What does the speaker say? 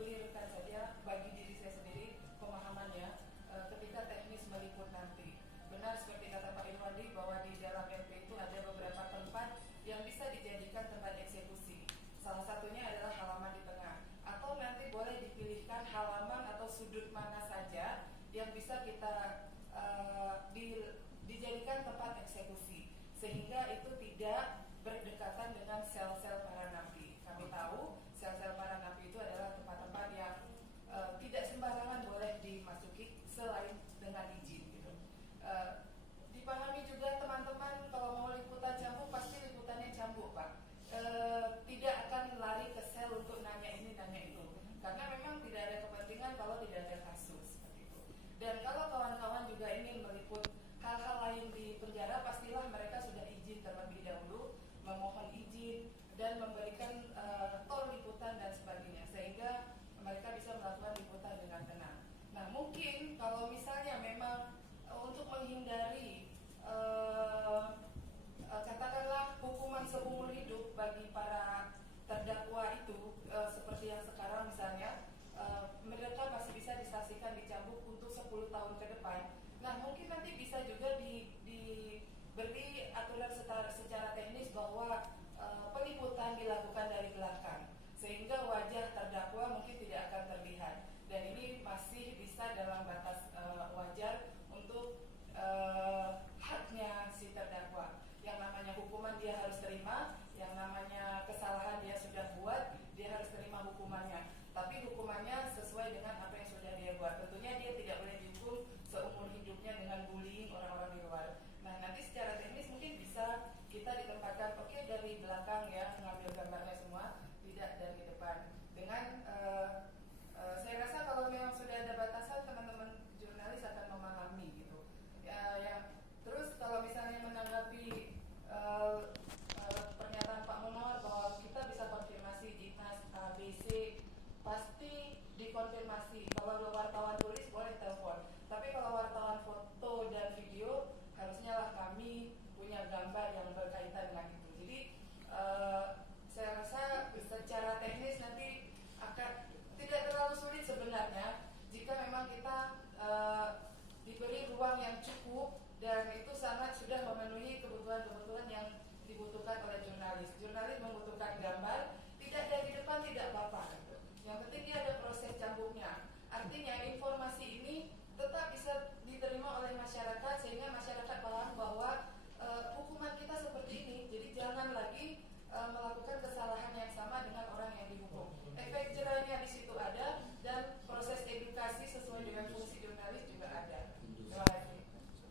clearkan saja bagi diri saya sendiri pemahamannya ketika teknis meliput nanti. Benar seperti kata Pak Irwandi bahwa di dalam MP itu ada beberapa tempat yang bisa dijadikan tempat eksekusi. Salah satunya adalah halaman di tengah, atau nanti boleh dipilihkan halaman atau sudut mana saja yang bisa kita dijadikan tempat eksekusi, sehingga itu tidak berdekatan dengan sel-sel para napi. Kami tahu sel-sel para napi itu adalah tempat-tempat yang tidak sembarangan boleh dimasuki selain dengan izin gitu. Dipahami juga teman-teman, kalau mau liputan cambuk pasti liputannya cambuk, Pak. Tidak akan lari ke sel untuk nanya ini nanya itu, karena memang tidak ada kepentingan kalau tidak ada kasus seperti itu. Dan kalau kawan-kawan juga ingin meliput hal-hal lain di penjara, pastilah mereka sudah izin terlebih dahulu, memohon izin dan memberikan tol liputan dan sebagainya, sehingga mereka bisa melakukan liputan dengan tenang. Nah, mungkin kalau misalnya memang untuk menghindari katakanlah hukuman seumur hidup bagi para terdakwa itu seperti yang sekarang misalnya, mereka masih bisa disaksikan dicambuk untuk 10 tahun ke depan. Nah, mungkin nanti bisa juga diberi aturan secara teknis bahwa peliputan dilakukan dari belakang, sehingga wajah terdakwa mungkin tidak akan terlihat, dan ini masih bisa dalam batas wajar untuk haknya si terdakwa. Yang namanya hukuman dia harus terima, yang namanya kesalahan dia sudah buat, dia harus terima hukumannya. Tapi hukumannya sesuai dengan apa yang sudah dia buat. Tentunya dia tidak boleh dihukum seumur hidupnya dengan bullying orang-orang di luar. Nah, nanti secara teknis mungkin bisa kita ditempatkan dari belakang ya, mengambil gambarnya semua, tidak dari depan. Dengan saya rasa kalau memang sudah ada batasan, teman-teman jurnalis akan memahami gitu. Terus kalau misalnya menanggapi pernyataan Pak Munawar bahwa kita bisa konfirmasi di A, B, C, pasti dikonfirmasi. Kalau wartawan tulis boleh telepon, tapi kalau wartawan foto dan video, harusnya lah kami punya gambar yang berkaitan dengan itu. Jadi saya rasa secara teknis nanti akan tidak terlalu sulit sebenarnya jika memang kita diberi ruang yang cukup dan itu sangat sudah memenuhi kebutuhan-kebutuhan yang dibutuhkan oleh jurnalis. Jurnalis membutuhkan gambar,